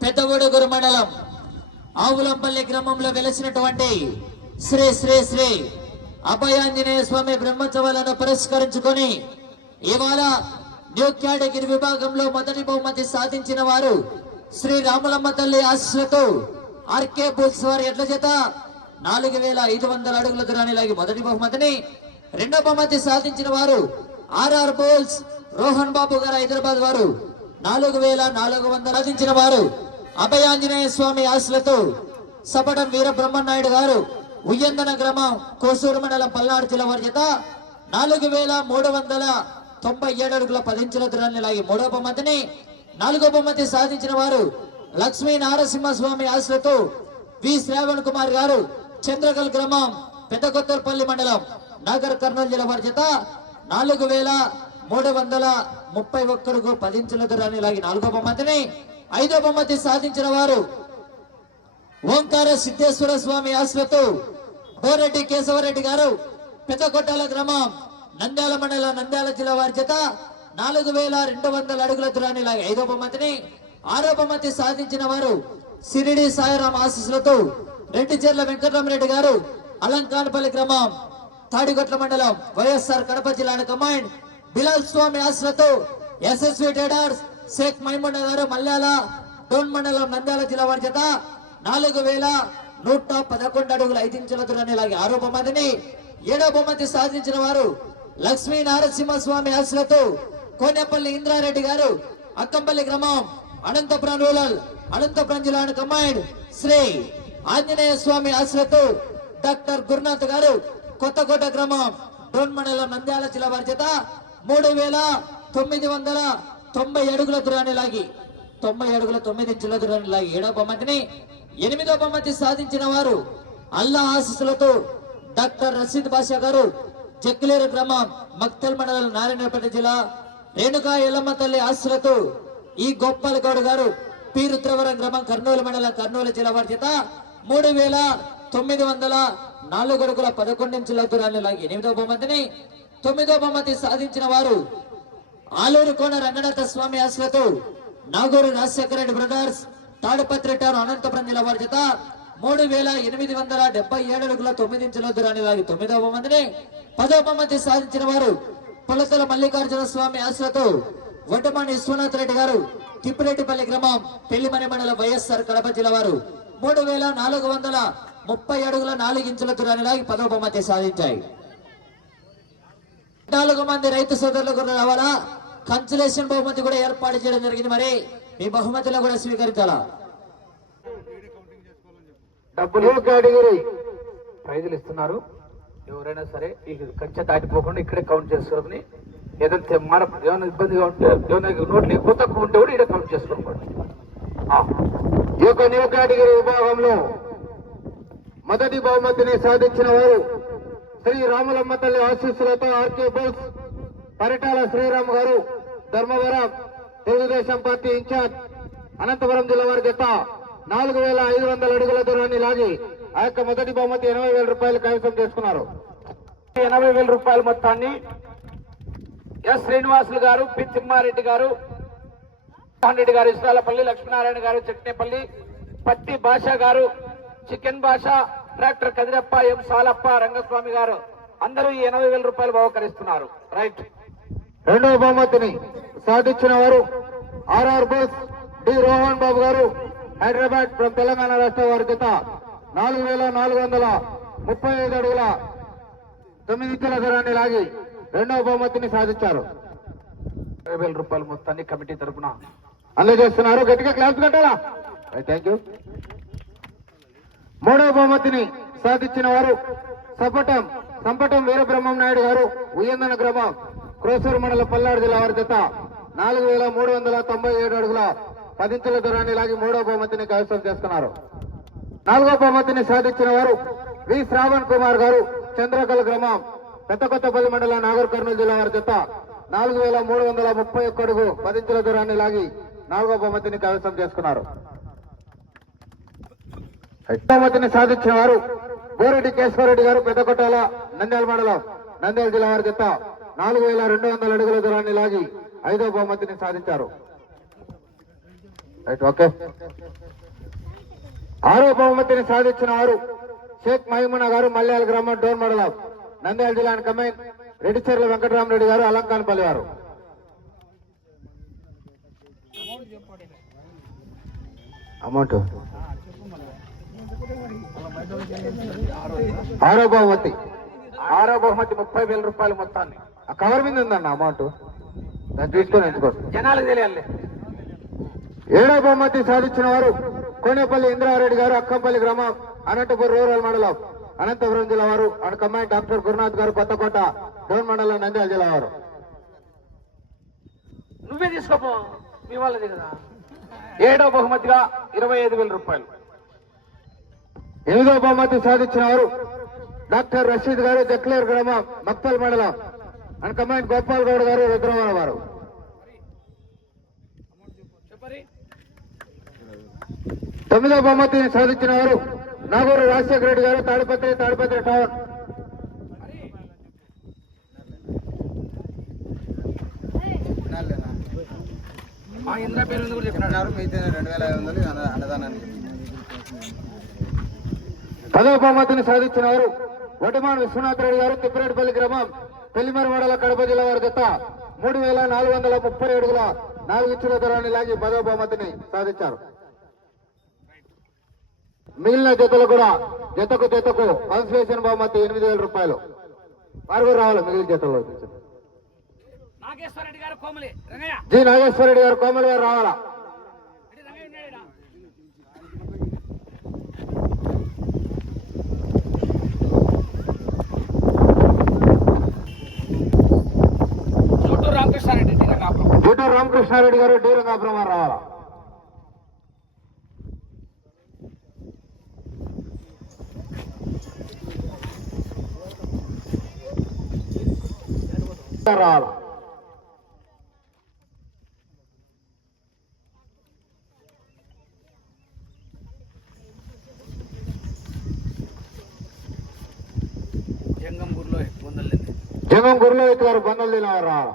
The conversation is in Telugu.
పెద్దగూడూరు మండలం ఆవులంపల్లి గ్రామంలో వెలసినటువంటి శ్రీ శ్రీ శ్రీ అభయాంజనేయ స్వామి బ్రహ్మోత్సవాలను పురస్కరించుకొని ఇవాళ న్యూ కేటగిరి విభాగంలో మొదటి బహుమతి సాధించిన వారు శ్రీ రాములమ్మ తల్లి ఆశతో ఆర్కే బుల్స్ వారి ఎడ్ల చేత నాలుగు వేల ఐదు వందల అడుగుల దూరాన్ని లాగి మొదటి బహుమతిని రెండో బహుమతి సాధించిన వారు ఆర్ఆర్ బోల్స్ రోహన్ బాబు గారు హైదరాబాద్ వారు నాలుగు వేల నాలుగు వందల సాధించిన వారు అభయాంజనేయ స్వామి ఆశలతో సపటం వీరబ్రహ్మనాయుడు గారు ఉయ్యందన గ్రామం కోసూరు మండలం పల్నాడు జిల్లా వారి చేత నాలుగు వేల మూడు వందల తొంభై ఏడు అడుగుల పదించుల దూరాన్ని లాగి మూడవ బహుమతిని నాలుగో బహుమతి సాధించిన వారు లక్ష్మీ నారసింహస్వామి ఆశలతో వి. శ్రావణ్ కుమార్ గారు చంద్రకల్ గ్రామం పెద్ద కొత్తపల్లి మండలం నాగర్ కర్నూలు జిల్లా వారి చేత నాలుగు వేల మూడు వందల ముప్పై ఒక్కడుగు పదించుల దూరాన్ని లాగి నాలుగో బహుమతిని ఐదో బహుమతి సాధించిన వారు ఓంకార సిద్ధేశ్వర స్వామి ఆశ్వతు బోరెడ్డి కేశవరెడ్డి గారు పెద్దకొట్టాల గ్రామం నంద్యాల మండలం నంద్యాల జిల్లా వారి చేత నాలుగు వేల రెండు వందల అడుగుల దూరాన్ని లాగే ఐదో బహుమతిని ఆరో బహుమతి సాధించిన వారు సిరిడి సాయిరాం ఆశీస్సులతో రెడ్డిచెర్ల వెంకటరామరెడ్డి గారు అలంకానపల్లి గ్రామం తాడిగొట్ల మండలం వైఎస్ఆర్ కడప జిల్లా కమాండ్ బిలాల్ స్వామి ఆశ్రతో ఎస్ఎస్వి ట్రేడర్స్ షేక్ మైముండ గారు మల్యాల డోన్ మండలం నంద్యాల జిల్లా వారి చేత నాలుగు వేల నూట పదకొండు అడుగుల ఐదించుల దూరాన్ని లాగి ఆరో బహుమతిని ఏడో బహుమతి సాధించిన వారు లక్ష్మీ నారసింహస్వామి ఆశలతో కోనేపల్లి ఇంద్రారెడ్డి గారు అక్కంపల్లి గ్రామం అనంతపురం రూరల్ అనంతపురం జిల్లా కమాండ్ శ్రీ ఆంజనేయ స్వామి ఆశలతో డాక్టర్ గురునాథ్ గారు కొత్తకోట గ్రామం డోన్ మండలం నంద్యాల జిల్లా వారి చేత మూడు వేల తొమ్మిది వందల తొంభై అడుగుల దూరాన్ని లాగి తొంభై అడుగుల తొమ్మిది ఇంచుల దూరాన్ని లాగి ఏడో బహుమతిని ఎనిమిదో బహుమతి సాధించిన వారు అల్లా ఆశీస్సులతో డాక్టర్ రషీద్ బాషా గారు చెక్కులేరు గ్రామం మక్తల్ మండలం నారాయణపేట జిల్లా రేణుకా ఎల్లమ్మ తల్లి ఆశీస్సులతో ఈ గోపాల్ గౌడ్ గారు పి రుద్రవరం గ్రామం కర్నూలు మండలం కర్నూలు జిల్లా వారి చేత మూడు వేల తొమ్మిది వందల నాలుగు అడుగుల పదకొండు ఇంచుల దూరాన్ని లాగి ఎనిమిదో బహుమతిని తొమ్మిదో బహుమతి సాధించిన వారు ఆలూరు కోన రంగనాథ స్వామి ఆశలతో నాగూరు రాజశేఖర రెడ్డి బ్రదర్స్ తాడుపత్రి టౌన్ అనంతపురం జిల్లా వారి చేత మూడు వేల ఎనిమిది వందల డెబ్బై ఏడు అడుగుల తొమ్మిది ఇంచుల దూరాన్ని లాగి తొమ్మిదవ మందిని పదవ మంది సాధించిన వారు పులతల మల్లికార్జున స్వామి ఆశలతో వడ్డమాని విశ్వనాథ్ రెడ్డి గారు తిప్పిరెడ్డిపల్లి గ్రామం పెళ్ళిమని మండలం వైఎస్ఆర్ కడప జిల్లా వారు మూడు వేల నాలుగు వందల ముప్పై అడుగుల నాలుగు ఇంచుల దూరాన్ని లాగి పదో బహుమతి సాధించాయి. నాలుగు మంది రైతు సోదరులు రావాలా? కన్సలేషన్ బహుమతి కూడా ఏర్పాటు చేయడం జరిగింది మరి. మీ బహుమతిలో కూడా స్వీకరించాలా? డబ్బులు కేటగిరీ. ప్రైజులు ఇస్తున్నారు. ఎవరైనా సరే ఈ కంచె దాటిపోకుండా ఇక్కడే కౌంట్ చేసుకుని ఏదైతే మన ఏమైనా ఇబ్బందిగా ఉంటే ఏమైనా నోట్లు ఎక్కువ తక్కువ ఉంటే కూడా ఇక్కడ కౌంట్ చేసుకోండి ఈ యొక్క న్యూ కేటగిరీ విభాగంలో మొదటి బహుమతిని సాధించిన వారు శ్రీ రాములమ్మ తల్లి ఆశీస్సులతో RK Bose Paritala Sriram garu Dharmavaram Telugu Desam party in charge Anantapur జిల్లా వారి జత నాలుగు వేల ఐదు వందల అడుగుల దూరాన్ని లాగి ఆ యొక్క మొదటి బహుమతి ఎనభై వేల రూపాయలు కైవసం చేసుకున్నారు. ఎనభై వేల రూపాయల మొత్తాన్ని ఎస్ శ్రీనివాసులు గారు పి తిమ్మారెడ్డి గారు రెడ్డి గారు ఇస్రాలపల్లి లక్ష్మీనారాయణ గారు చట్నేపల్లి పత్తి భాష గారు chicken Basha tractor Kadirappa M Salappa Rangaswamy గారు అందరూ ఈ ఎనభై వేల రూపాయలు బహుకరిస్తున్నారు. రైట్. రెండవ బహుమతిని సాధించిన వారు ఆర్ఆర్ బోస్ డి రోహన్ బాబు గారు హైదరాబాద్ ఫ్రం తెలంగాణ రాష్ట్ర వారి జత నాలుగు వేల నాలుగు వందల ముప్పై ఐదు అడుగుల తొమ్మిది ఇంచుల దూరాన్ని లాగి రెండవ బహుమతిని సాధించారు. వేల రూపాయల మొత్తాన్ని కమిటీ తరఫున అందజేస్తున్నారు. గట్టిగా క్లాస్ కట్టాలా? థ్యాంక్ యూ మూడవ బహుమతిని సాధించిన వారు సపటం సంపటం వీరబ్రహ్మం నాయుడు గారు ఉయ్యందన గ్రామం క్రోసూరు మండలం పల్నాడు జిల్లా వారి జత నాలుగు వేల మూడు వందల తొంభై ఏడు అడుగుల పదించుల దూరాన్ని లాగి మూడో బహుమతిని కైవసం చేస్తున్నారు నాలుగో బహుమతిని సాధించిన వారు వి. శ్రావణ్ కుమార్ గారు చంద్రకల్ గ్రామం పెద్ద కొత్తపల్లి మండలం నాగర్ కర్నూలు జిల్లా వారి జత. నాలుగు వేల మూడు వందల ముప్పై ఒక్క అడుగు పదించుల దూరాన్ని లాగి నాలుగో బహుమతిని కైవసం చేసుకున్నారు. బహుమతిని సాధించిన వారు బోరెడ్డి కేశవరెడ్డి గారు పెద్దకొట్టాల నంద్యాల మండలం నంద్యాల జిల్లా వారి జత. నాలుగు వేల రెండు వందల అడుగుల దూరాన్ని లాగి ఐదో బహుమతిని సాధించారు. రైట్ ఓకే ఆరో బహుమతిని సాధించిన వారు షేక్ మహిమున గారు మల్యాల గ్రామం డోర్ మండలం నంద్యాల జిల్లాని కమైన్ రెడ్డిచెర్ల వెంకటరామరెడ్డి గారు అలంకానపల్లి వారు. అమౌంట్ ఆరో బహుమతి. ఆరో బహుమతి ముప్పై వేల రూపాయలు మొత్తాన్ని. ఆ కవర్ మీద ఉందన్న అమౌంట్ దాన్ని తీసుకొని ఎంచుకోండి జనాలకు తెలియాలి. ఏడో బహుమతి సాధించిన వారు కోనేపల్లి ఇంద్రారెడ్డి గారు అక్కంపల్లి గ్రామం అనంతపురం రూరల్ మండలం అనంతపురం జిల్లా వారు అండ్ కమాండ్ డాక్టర్ గురునాథ్ గారు కొత్తకోట డోన్ మండలం నంద్యాల జిల్లా వారు. నువ్వే తీసుకోపో మీ వాళ్ళది కదా. ఏడో బహుమతిగా ఇరవై ఐదు వేల రూపాయలు. ఎనిమిదో బహుమతి సాధించిన వారు డాక్టర్ రషీద్ గారు జక్లేర్ గ్రామం మక్తల్ మండలం అండ్ కమాండ్ గోపాల్ గౌడ్ గారు రుద్రవరం వారు. తొమ్మిదో బహుమతిని సాధించిన వారు నాగూరు రాజశేఖర రెడ్డి గారు తాడిపత్రి తాడిపత్రి టౌన్. మా ఇంద్ర పేరు రెండు వేల ఐదు వందలు అన్న- అన్నదానానికి. పదవ బహుమతిని సాధించిన వారు వటమాన్ విశ్వనాథ్ రెడ్డి గారు తిప్పిరెడ్డిపల్లి గ్రామం మండల కడప జిల్లా వారి జత మూడు వేల నాలుగు వందల ముప్పై అడుగుల నాలుగు ఇంచుల దూరాన్ని లాగి పదవ బహుమతిని సాధించారు. మిగిలిన జతలు కూడా జతకు జతకు కన్సలేషన్ బహుమతి ఎనిమిది వేల రూపాయలు. వారు కూడా రావాలి మిగిలిన జతల్లో నాగేశ్వర రెడ్డి గారు కోమలి రంగయ్య. జి నాగేశ్వర రెడ్డి గారు కోమలి గారు రావాలా? రామకృష్ణారెడ్డి రంగాపురం. జూటూరు రామకృష్ణారెడ్డి గారు డి రంగాపురం వారు రావాలా? రావాలా జంగంపూర్లో వందలు జగన్ గురులోహిత్ గారు బంధువులు తినేవారు రావాలా